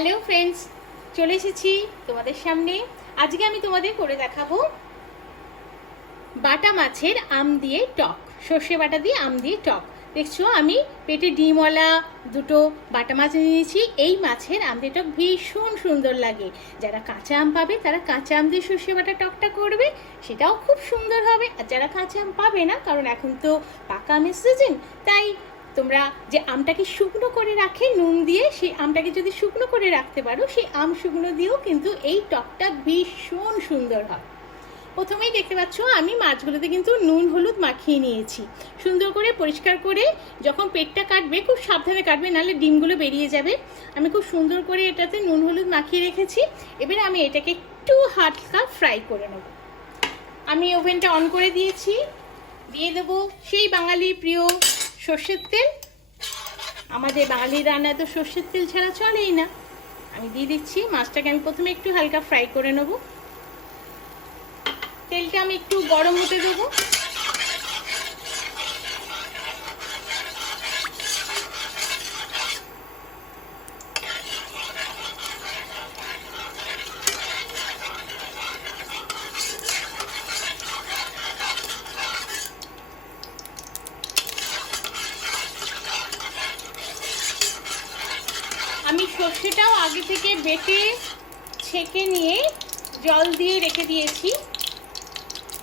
Hello friends, চলে এসেছি তোমাদের সামনে। আজকে আমি তোমাদের করে দেখাবো বাটা মাছের আম দিয়ে টক, সর্ষে বাটা দিয়ে আম দিয়ে টক। দেখছো আমি পেটে ডিমওয়ালা দুটো বাটা মাছ নিয়েছি। এই মাছের আম দিয়ে টক ভীষণ সুন্দর লাগে। যারা কাঁচা আম পাবে তারা কাঁচা আম দিয়ে সর্ষে বাটা টকটা করবে, সেটাও খুব সুন্দর হবে। আর যারা কাঁচা আম পাবে না, কারণ এখন তো পাকা আমের সিজন, তাই তোমরা যে আমটাকে শুকনো করে রাখে নুন দিয়ে, সেই আমটাকে যদি শুকনো করে রাখতে পারো, সেই আম শুকনো দিয়েও কিন্তু এই টকটা ভীষণ সুন্দর হয়। প্রথমেই দেখতে পাচ্ছ আমি মাছগুলোতে কিন্তু নুন হলুদ মাখিয়ে নিয়েছি। সুন্দর করে পরিষ্কার করে যখন পেটটা কাটবে খুব সাবধানে কাটবে, নাহলে ডিমগুলো বেরিয়ে যাবে। আমি খুব সুন্দর করে এটাতে নুন হলুদ মাখিয়ে রেখেছি। এবারে আমি এটাকে একটু হালকা ফ্রাই করে নেব। আমি ওভেনটা অন করে দিয়েছি। দিয়ে দেবো সেই বাঙালির প্রিয় সর্ষের তেল। আমাদের বাঙালির রান্নায় তো সর্ষের তেল ছাড়া চলেই না। আমি দিয়ে দিচ্ছি। মাছটাকে আমি প্রথমে একটু হালকা ফ্রাই করে নেব। তেলটা আমি একটু গরম হতে দেবো। আমি সর্ষেটাও আগে থেকে বেটে ছেঁকে নিয়ে জল দিয়ে রেখে দিয়েছি।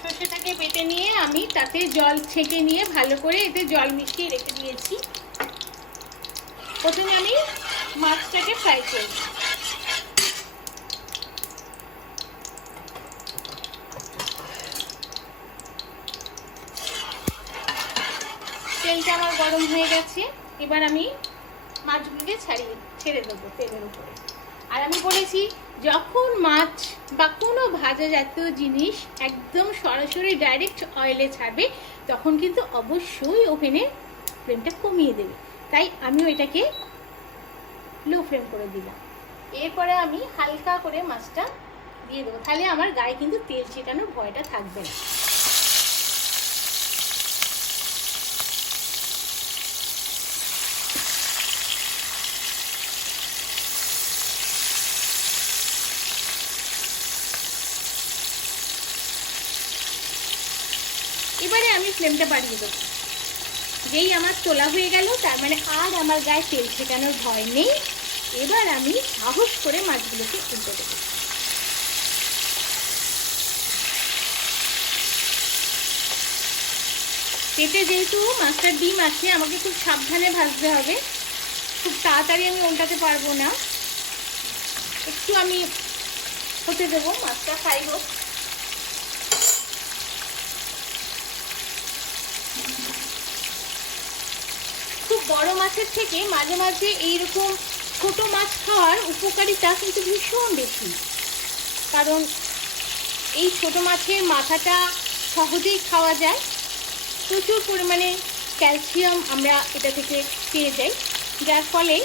সর্ষেটাকে বেটে নিয়ে আমি তাতে জল ছেঁকে নিয়ে ভালো করে এতে জল মিশিয়ে রেখে দিয়েছি। প্রথমে আমি মাছটাকে ফ্রাই করব। তেলটা আমার গরম হয়ে গেছে। এবার আমি মাছগুলোকে ছেড়ে দেবো তেলের উপরে। আর আমি বলেছি, যখন মাছ বা কোনো ভাজা জাতীয় জিনিস একদম সরাসরি ডাইরেক্ট অয়েলে ছাড়বে, তখন কিন্তু অবশ্যই ওভেনে ফ্লেমটা কমিয়ে দেবে। তাই আমিও এটাকে লো ফ্লেম করে দিলাম। এরপরে আমি হালকা করে মাছটা দিয়ে দেবো, তাহলে আমার গায়ে কিন্তু তেল ছিটানোর ভয়টা থাকবে না। এবারে আমি ফ্লেমটা বাড়িয়ে দেবো। যেই আমার তোলা হয়ে গেল, তার মানে আর আমার গায়ে তেল ছেটানোর ভয় নেই। এবার আমি সাহস করে মাছগুলোকে উল্টে দেবো। পেটে যেহেতু মাছটার ডিম আছে, আমাকে খুব সাবধানে ভাজতে হবে। খুব তাড়াতাড়ি আমি উল্টাতে পারবো না। একটু আমি হতে দেবো, মাছটা ফ্রাই হোক। খুব বড় মাছের থেকে মাঝে মাঝে এইরকম ছোট মাছ খাওয়ার উপকারিতা কিন্তু ভীষণ বেশি। কারণ এই ছোট মাছের মাথাটা সহজেই খাওয়া যায়। প্রচুর পরিমাণে ক্যালসিয়াম আমরা এটা থেকে পেয়ে যাই, যার ফলে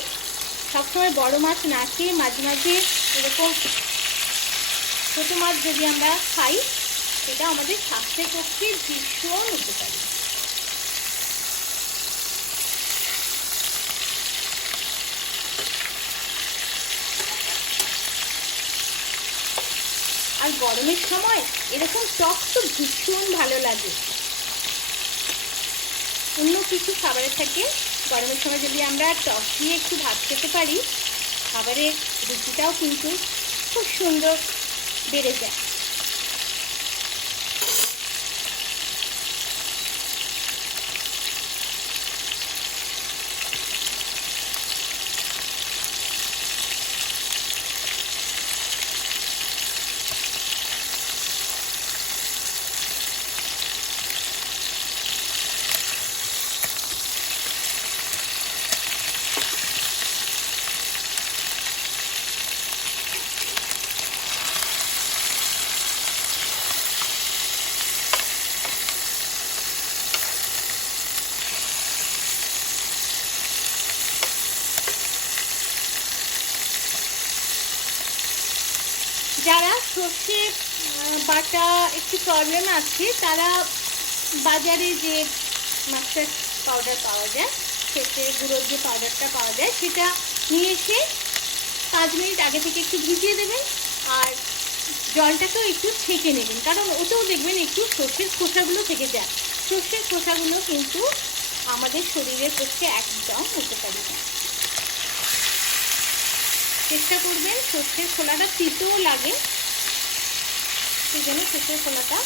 সবসময় বড় মাছ না খেয়ে মাঝে মাঝে এরকম ছোটো মাছ যদি আমরা খাই, সেটা আমাদের স্বাস্থ্যের পক্ষে ভীষণ উপকারী। আর গরমের সময় এরকম টক তো ভীষণ ভালো লাগে। অন্য কিছু খাবারের থেকে গরমের সময় যদি আমরা টক দিয়ে একটু ভাত খেতে পারি, খাবারের রুচিটাও কিন্তু খুব সুন্দর বেড়ে যায়। যারা সর্ষে বাটা একটু প্রবলেম আছে, তারা বাজারে যে মাস্টার্ড পাউডার পাওয়া যায়, সর্ষে গুঁড়োর যে পাউডারটা পাওয়া যায়, সেটা নিয়ে এসে 5 মিনিট আগে থেকে একটু ভিজিয়ে দেবেন, আর জলটাকেও একটু ছেঁকে নেবেন, কারণ ওতেও দেখবেন একটু সর্ষের খোসাগুলো থেকে যায়। সর্ষের খোসাগুলো কিন্তু আমাদের শরীরের পক্ষে একদম উপকারী। চেষ্টা করবেন, সর্ষের খোলাটা তিতও লাগে, সেই জন্য সর্ষের খোলাটা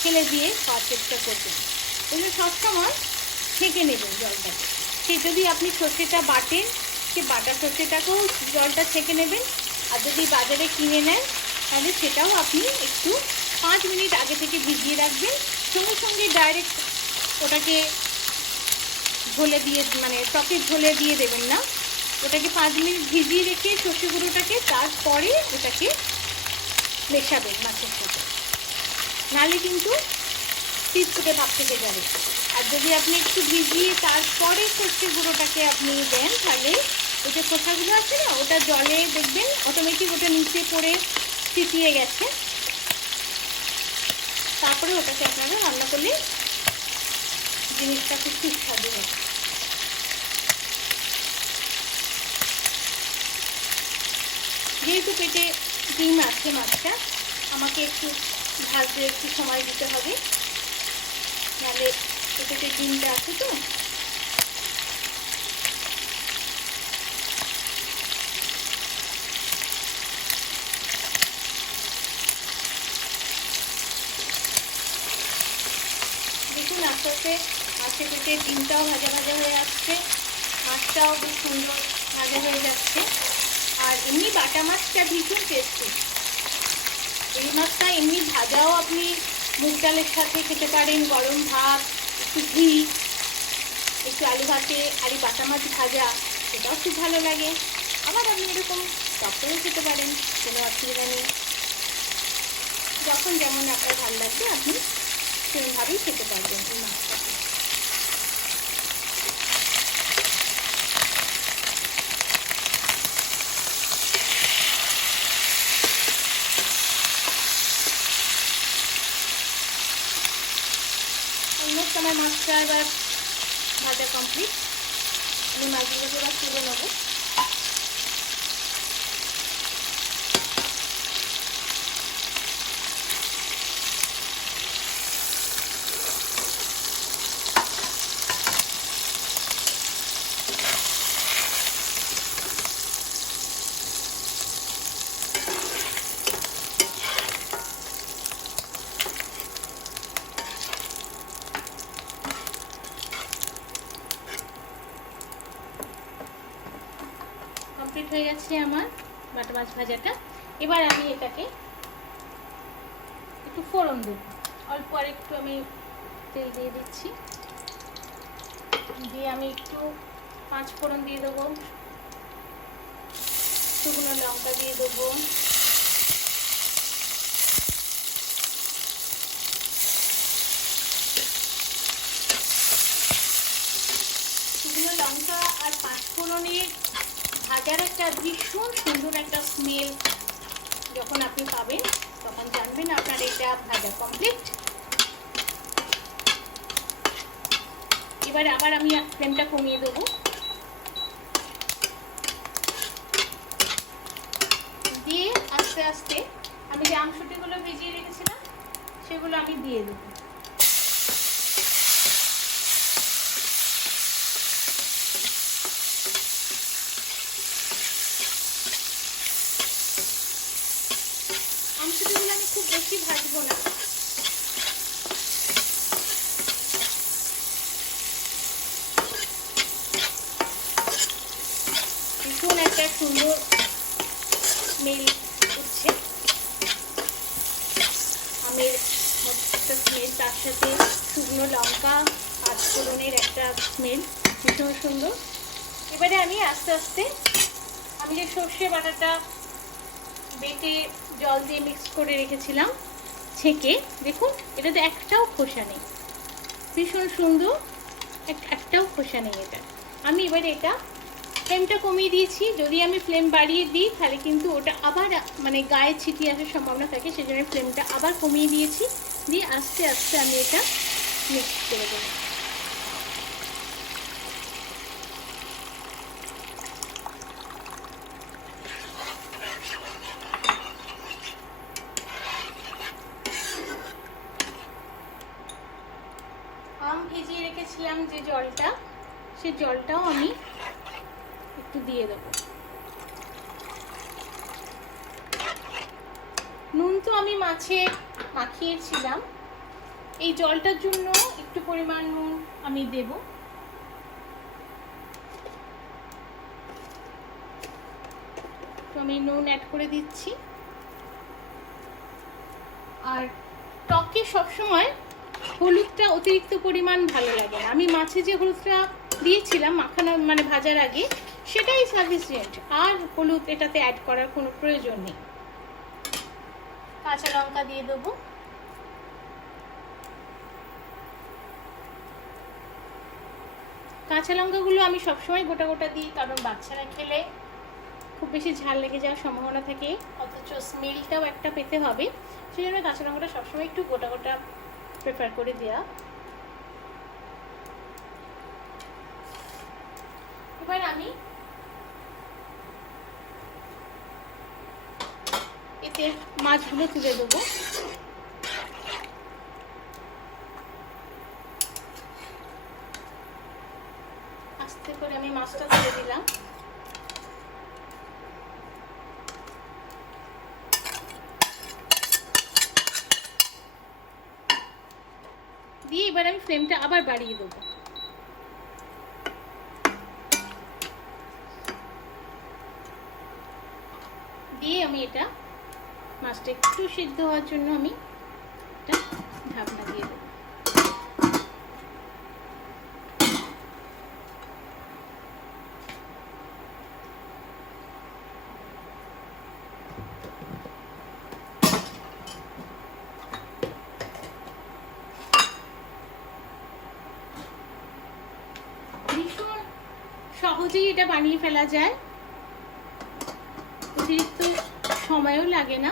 ফেলে দিয়ে খাওয়ার চেষ্টা করবেন। এগুলো সবসময় ছেঁকে নেবেন জলটাকে। সে যদি আপনি সর্ষেটা বাটেন, সে বাটা সর্ষেটাকেও জলটা ছেঁকে নেবেন, আর যদি বাজারে কিনে নেন তাহলে সেটাও আপনি একটু 5 মিনিট আগে থেকে ভিজিয়ে রাখবেন। সঙ্গে সঙ্গে ডাইরেক্ট ওটাকে ঝোলে দিয়ে, মানে টকে ঝোলে দিয়ে দেবেন না, ওটাকে 5 মিনিট ভিজিয়ে রেখে সর্ষে গুঁড়োটাকে তারপরে ওটাকে মেশাবেন মাছের সাথে, নাহলে কিন্তু চিটচিটে ভাব থেকে যাবে। আর যদি আপনি একটু ভিজিয়ে তারপরে সর্ষে গুঁড়োটাকে আপনি দেন, তাহলে ওই যে খোসাগুলো আছে না, ওটা জলে দেখবেন অটোমেটিক ওটা নিচে পড়ে চিটিয়ে গেছে। তারপরে ওটাকে আপনারা রান্না করলে জিনিসটা খুব সুস্বাদু হবে। যেহেতু পেটে ডিম আছে মাছটা, আমাকে একটু ভাজতে একটু সময় দিতে হবে, নাহলে পেটে ডিমটা আছে তো। দেখুন আস্তে আস্তে মাছের পেটে ডিমটাও ভাজা ভাজা হয়ে আসছে, মাছটাও খুব সুন্দর ভাজা হয়ে যাচ্ছে। আর এমনি বাটা মাছটা ভীষণ টেস্টি। এই মাছটা এমনি ভাজাও আপনি মুগ ডালের সাথে খেতে পারেন, গরম ভাত, একটু ঘি, একটু আলু ভাতে আর এই বাটা মাছ ভাজা, সেটাও খুব ভালো লাগে। আবার আপনি এরকম টকটাও খেতে পারেন, কোনো অসুবিধা নেই। যখন যেমন আপনার ভালো লাগবে আপনি সেরকমভাবেই খেতে পারবেন এই মাছটাকে। অলমোস্ট আমার মাছটা এবার ভাজা কমপ্লিট। আমি মাছগুলোকে এবার তুলে নেবো। কমপ্লিট হয়ে গেছে আমার বাটা মাছ ভাজাটা। এবার আমি এটাকে একটু ফোড়ন দেব, অল্প আর একটু আমি তেল দিয়ে দিচ্ছি, দিয়ে আমি একটু 5 ফোড়ন দিয়ে দেবো, শুকনো লঙ্কা দিয়ে দেবো, শুকনো লঙ্কা আর 5 ফোড়নের ভাজার একটা ভীষণ সুন্দর একটা স্মেল যখন আপনি পাবেন, তখন জানবেন আপনার এটা ভাজা কমপ্লিট। এবার আবার আমি ফ্লেমটা কমিয়ে দেবো, দিয়ে আস্তে আস্তে আমি যে আমসুটিগুলো ভিজিয়ে রেখেছিলাম সেগুলো আমি দিয়ে দেবো। আমসুটিগুলো আমি খুব বেশি ভাজবো না, ভীষণ একটা সুন্দর স্মেল উঠছে আমের একটা স্মেল, তার সাথে শুকনো লঙ্কা 5 ফোড়নের একটা স্মেল, ভীষণ সুন্দর। এবারে আমি আস্তে আস্তে আমি যে সর্ষে বাটাটা বেটে জল দিয়ে মিক্স করে রেখেছিলাম ছেঁকে, দেখুন এটাতে একটাও খোসা নেই, ভীষণ সুন্দর, একটাও খোসা নেই এটা। আমি এবারে এটা ফ্লেমটা কমিয়ে দিয়েছি, যদি আমি ফ্লেম বাড়িয়ে দিই তাহলে কিন্তু ওটা আবার মানে গায়ে ছিটিয়ে আসার সম্ভাবনা থাকে, সেই জন্য ফ্লেমটা আবার কমিয়ে দিয়েছি, দিয়ে আস্তে আস্তে আমি এটা মিক্স করে দেবো। যে জলটা, সেই জলটাও আমি একটু দিয়ে দেবো। নুন তো আমি মাছে মাখিয়েছিলাম, এই জলটার জন্য একটু পরিমাণ নুন আমি দেব। তো আমি নুন অ্যাড করে দিচ্ছি। আর টকে সবসময় হলুদটা অতিরিক্ত পরিমাণ ভালো লাগে না। আমি মাছে যে হলুদটা দিয়েছিলাম মাখানো মানে ভাজার আগে, সেটাই সাফিসিয়েন্ট, আর হলুদ এটাতে অ্যাড করার কোনো প্রয়োজন নেই। কাঁচা লঙ্কা দিয়ে দেবো। কাঁচা লঙ্কাগুলো আমি সবসময় গোটা গোটা দিই, কারণ বাচ্চারা খেলে খুব বেশি ঝাল লেগে যাওয়ার সম্ভাবনা থাকে, অথচ স্মেলটাও একটা পেতে হবে, সেই জন্য কাঁচা লঙ্কাটা সবসময় একটু গোটা গোটা প্রেফার করে দেওয়া। এবার আমি এতে মাছগুলো তুলে দেবো। আস্তে করে আমি মাছটা তুলে দিলাম। দিয়ে এবার আমি ফ্লেমটা আবার বাড়িয়ে দেবো। দিয়ে আমি এটা মাছটা একটু সিদ্ধ হওয়ার জন্য আমি এটা ঢাকনা দিয়ে দেবো। ভীষণ সহজেই এটা বানিয়ে ফেলা যায়, অতিরিক্ত সময়ও লাগে না,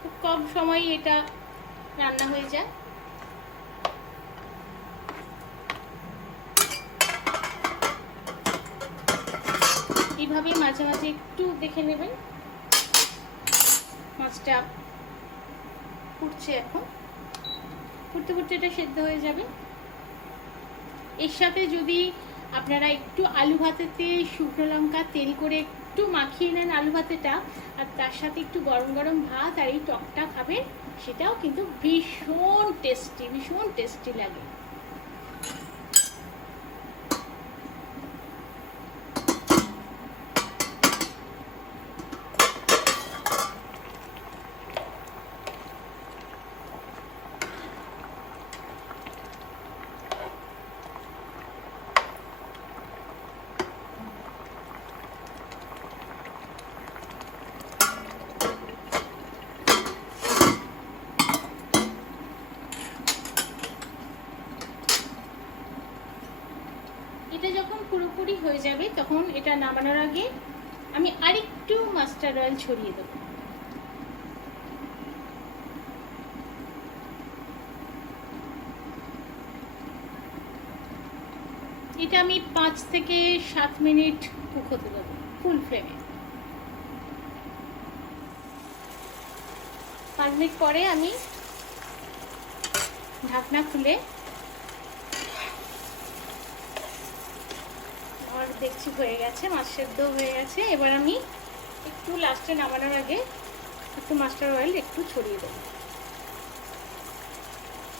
খুব কম সময়ে এটা রান্না হয়ে যায়। এইভাবেই মাঝে মাঝে একটু দেখে নেবেন। মাছটা ফুটছে, এখন ফুটতে ফুটতে এটা সেদ্ধ হয়ে যাবে। এর সাথে যদি আপনারা একটু আলু ভাতেতে শুকনো লঙ্কা তেল করে একটু মাখিয়ে নেন আলু ভাতেটা, আর তার সাথে একটু গরম গরম ভাত আর এই টকটা খাবেন, সেটাও কিন্তু ভীষণ টেস্টি লাগে। এটা যখন পুরোপুরি হয়ে যাবে, তখন এটা নামানোর আগে আমি আরেকটু মাস্টার্ড অয়েল ছড়িয়ে দেবো। এটা আমি 5 থেকে 7 মিনিট কুক হতে দেবো ফুল ফ্লেমে। 5 মিনিট পরে আমি ঢাকনা খুলে দেখছি হয়ে গেছে, মাছ সেদ্ধ হয়ে গেছে। এবার আমি একটু লাস্টে নামানোর আগে একটু মাস্টার্ড অয়েল একটু ছড়িয়ে দেবো,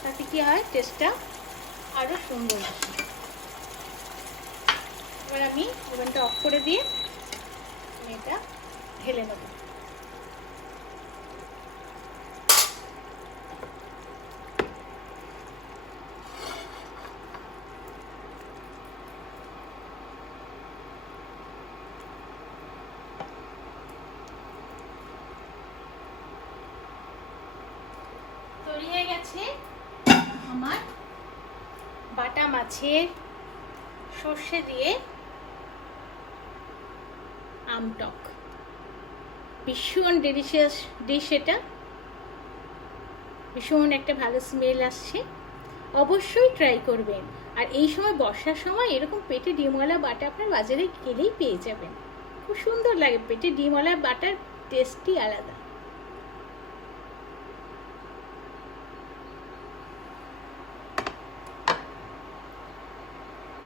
তাতে কি হয় টেস্টটা আরো সুন্দর আসে। এবার আমি ওভেনটা অফ করে দিয়ে আমি এটা ঢেলে নেব। তৈরি হয়ে গেছে আমার বাটা মাছের সর্ষে দিয়ে আমটক। ভীষণ ডেলিশিয়াস ডিশ এটা, ভীষণ একটা ভালো স্মেল আসছে। অবশ্যই ট্রাই করবেন। আর এই সময় বর্ষার সময় এরকম পেটে ডিমওয়ালা বাটা আপনার বাজারে গেলেই পেয়ে যাবেন। খুব সুন্দর লাগে, পেটে ডিমওয়ালা বাটার টেস্টই আলাদা।